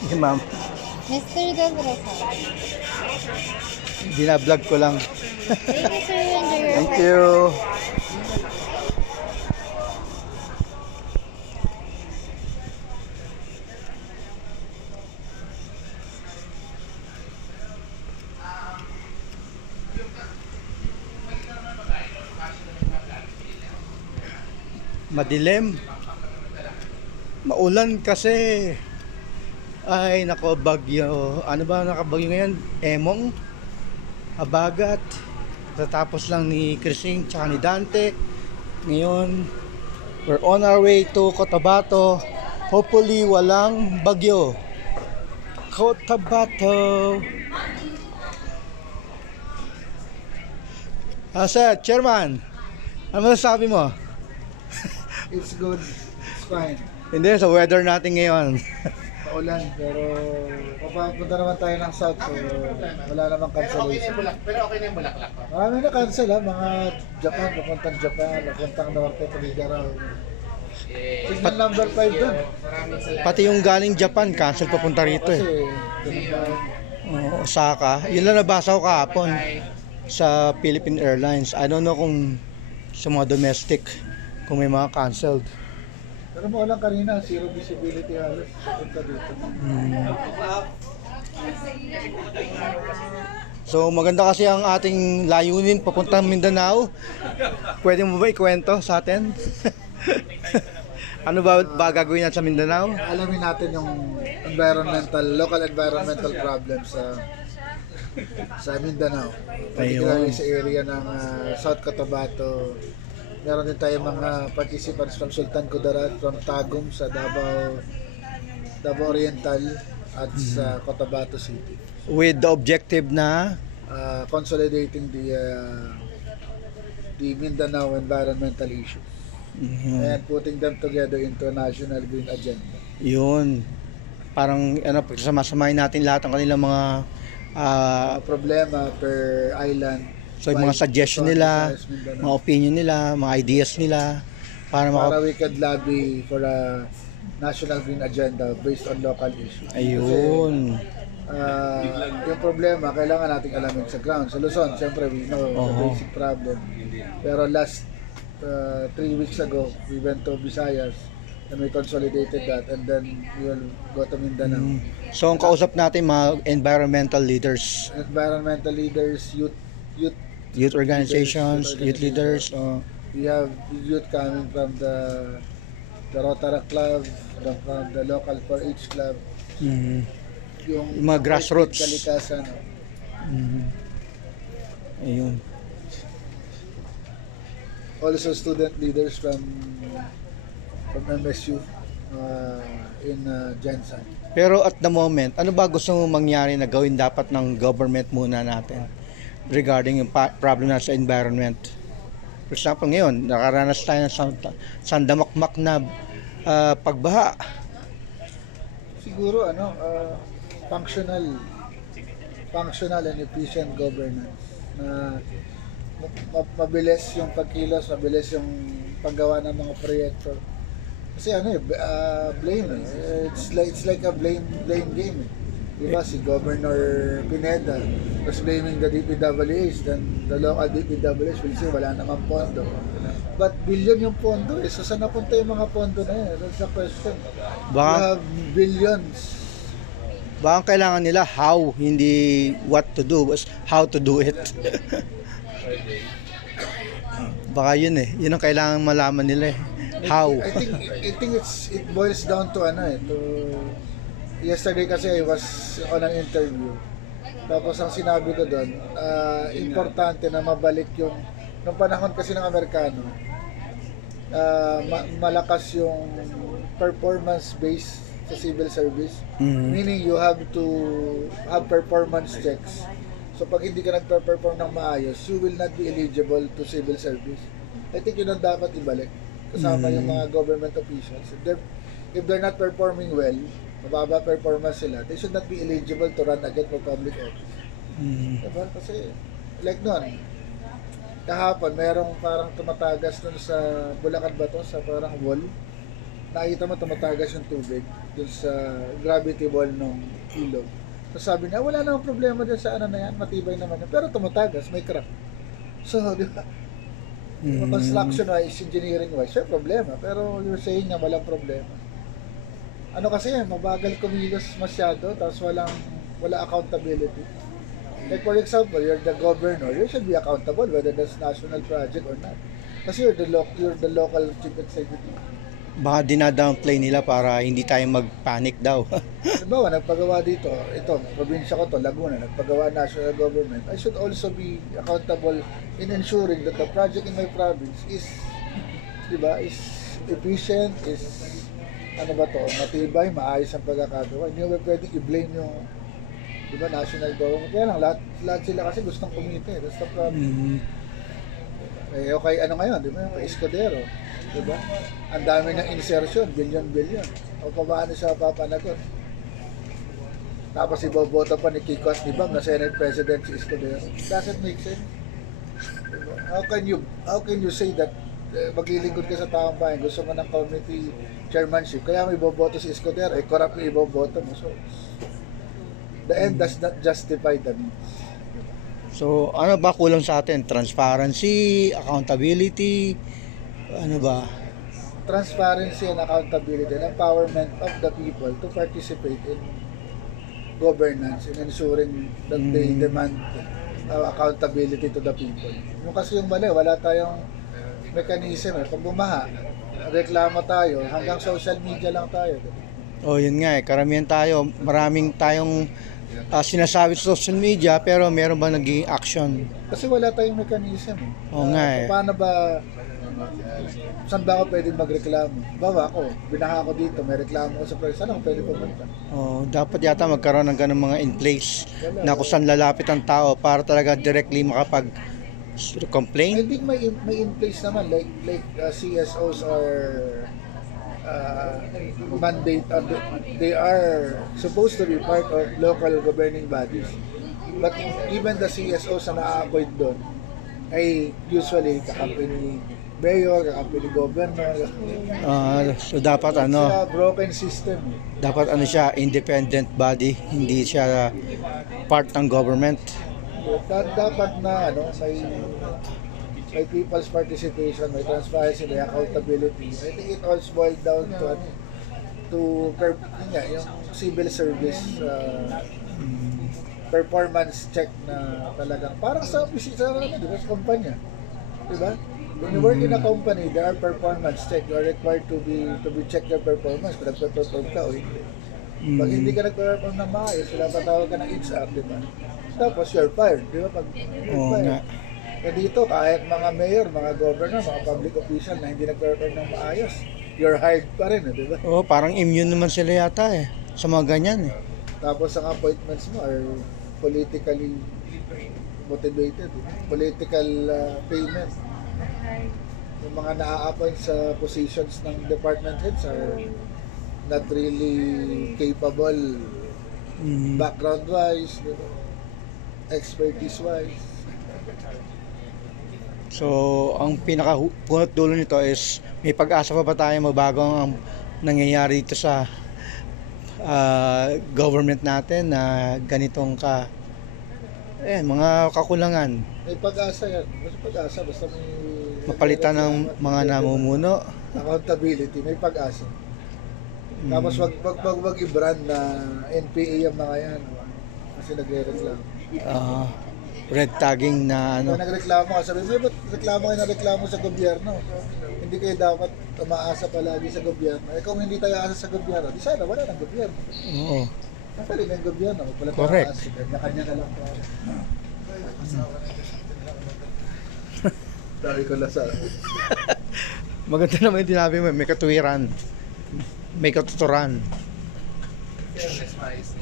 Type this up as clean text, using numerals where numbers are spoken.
Hey, ma'am. Mr. Don Rosal. Binablog ko lang. Thank you, sir. Enjoy your Thank flight. you. Madilim. Maulan kasi. Ay, nako, bagyo. Ano ba nakabagyo ngayon? Emong, Habagat. Tatapos lang ni Krising tsaka ni Dante. Ngayon, we're on our way to Cotabato. Hopefully, walang bagyo. Cotabato. Sir, Chairman, ano masasabi mo? It's good. It's fine. Hindi, sa weather natin ngayon. Paulan, pero papunta naman tayo ng south, so wala namang cancellation. Pero okay na yung Bulaklak ko. Marami na cancel ha, mga Japan, papuntang Norte, Tuligaraw. Signal number 5 dun. Maraming salamat. Pati yung galing Japan, cancel papunta rito Kasi, eh. ganun ba? Osaka. Yun lang nabasa ko kahapon sa Philippine Airlines. I don't know kung sa mga domestic, kung may mga canceled. Pero maulan kanina, zero visibility halos. Papunta dito. So maganda kasi ang ating layunin papuntang Mindanao. Pwede mo ba ikwento sa atin? Ano ba gagawin natin sa Mindanao? Alamin natin yung local environmental problems sa Mindanao. Particularly sa area ng South Cotabato. Meron din tayong mga participants from Sultan Kudarat, from Tagum sa Davao Oriental at sa Cotabato City. With the objective na Consolidating the Mindanao environmental issues and putting them together into a national green agenda. yun. Parang pagsama-samahin natin lahat ng kanilang mga Problema per island. so yung mga suggestion nila, mga opinion nila, mga ideas nila para we could lobby for a national green agenda based on local issues. ayun. Yung problema, kailangan nating alamin sa ground. Sa Luzon, siyempre, we know the basic problem. Pero last 3 weeks ago, we went to Visayas and we consolidated that, and then we will go to Mindanao. So ang kausap natin mga environmental leaders, youth organizations, youth leaders. We have youth coming from the Rotaract Club, from the local 4-H club, yung mga grassroots. Kalikasan. Ayun. Also student leaders from MSU in Jensen. Pero at the moment, ano ba gusto mo mangyari na gawin dapat ng government muna natin regarding yung problem na sa environment? For example, ngayon, nakaranas tayo ng sandamakmak na pagbaha. Siguro functional and efficient governance na mabilis yung pagkilos, mabilis yung paggawa ng mga proyekto. Kasi blame it's like a blame game. Diba si Governor Pineda was blaming the DPWH, then the local DPWH will say wala namang pondo. But billion yung pondo so saan napunta yung mga pondo na yan? That's the question. We have billions. Baka kailangan nila how, hindi what to do, but how to do it. Baka yun yun ang kailangan malaman nila how. I think it boils down to yesterday kasi I was on an interview. Tapos ang sinabi ko doon, importante na mabalik nung panahon kasi ng Amerikano, malakas yung performance based sa civil service. Meaning you have to have performance checks. So pag hindi ka nagpe-perform ng maayos, you will not be eligible to civil service. I think yun ang dapat ibalik. Kasama yung mga government officials. If they're not performing well, mababa performance sila, they should not be eligible to run again for public office. Diba? Kasi, like nun, kahapon, merong parang tumatagas nun sa Bulacan ba to? Sa parang wall. Nakita mo tumatagas yung tubig. dun sa gravity ball ng ilog. So sabi niya, wala namang problema dyan sa ano na yan, matibay naman yan. Pero tumatagas, may crack. So, di ba? Construction-wise, engineering-wise, may problema. Pero you're saying na walang problema. Ano kasi yan, mabagal kumilos masyado, tapos wala accountability. Like for example, you're the governor, you should be accountable whether that's national project or not. Kasi you're the local chief executive. Baka dinadownplay nila para hindi tayo mag-panic daw. Halimbawa, nagpagawa dito, ito, probinsya ko to, Laguna, nagpagawa national government, I should also be accountable in ensuring that the project in my province is, di ba, is efficient, is, ano ba to, matibay, maayos ang pagkakagawa. Hindi mo pwedeng i-blame yung, di ba, national government. Kaya lang, lahat sila kasi gustong kumita, that's the problem. Eh, okay, ano ngayon, di ba, yung Escudero, di ba? Ang dami ng insertion, billion. O paano siya papanagot? Tapos iboboto pa ni Kiko Atibag na Senate President si Escudero. Doesn't make sense. Diba? How can you say that maglilingkod ka sa taong bayan, gusto mo ng committee chairmanship, kaya may iboboto si Escudero, eh corrupt yung iboboto mo. So, the end does not justify the means. So, ano ba kulang sa atin? Transparency, accountability, ano ba? Transparency and accountability and empowerment of the people to participate in governance and ensuring that they demand accountability to the people. Yung kasi yung mali, wala tayong mechanism. Pag bumaha, reklamo tayo, hanggang social media lang tayo. Oh, yun nga eh. Karamihan tayo, maraming tayong sinasabi sa social media, pero meron ba naging action? Kasi wala tayong mechanism. Oo nga eh. Paano ba, saan ba ako pwedeng magreklamo? Bawa ako, binaha ako dito, may reklamo ko sa preso, saan ako pwede pumunta? Oh, dapat yata magkaroon ng ganung mga in place na kung saan lalapit ang tao para talaga directly makapag-complain. I think may in place naman, like CSOs are mandate, they are supposed to be part of local governing bodies. But even the CSOs na na-appoint doon ay usually kakampi ni mayor, kakampi ni governor. So dapat It's a broken system. dapat siya, independent body, hindi siya part ng government. Dapat na may people's participation, may transparency, may accountability. I think it all boiled down to yung civil service performance check na talagang parang sa opisina naman, di ba, sa kumpanya. Di ba? When you work in a company, there are performance check. You are required to be check your performance kung nagpe-perform ka o hindi. Pag hindi ka nagpe-perform na maayos, wala patawag ka ng HR, di ba? Tapos you're fired, di ba? Pag you're fired. Eh dito, kahit mga mayor, mga governor, mga public official na hindi nag-perform ng maayos, you're hired pa rin, di ba? Oh, parang immune naman sila yata eh sa mga ganyan eh. Tapos ang appointments mo are politically motivated, political payment. Yung mga na-appoint sa positions ng department heads are not really capable background-wise, expertise-wise. So, ang pinaka-punot dulo nito is may pag-asa pa ba tayo mabago ang nangyayari dito sa government natin na ganitong mga kakulangan. May pag-asa yan. Basta pag-asa, basta may Mapalitan ng mga namumuno. accountability, may pag-asa. Tapos wag i-brand na NPA yung mga yan. Kasi nagre-reklamo. Red tagging na Kung nagreklamo ka, sabi mo, ba't reklamo kayo na reklamo sa gobyerno? Hindi kayo dapat umaasa palagi sa gobyerno. Eh kung hindi tayo aasa sa gobyerno, di sana wala ng gobyerno. Oo. Napali na yung gobyerno, magpala tayo Correct. aasa. Kanya-kanya na lang tayo. Dami ko lang sa... Maganda naman yung sinabi mo, may katuwiran. May katuturan. Fairness wise,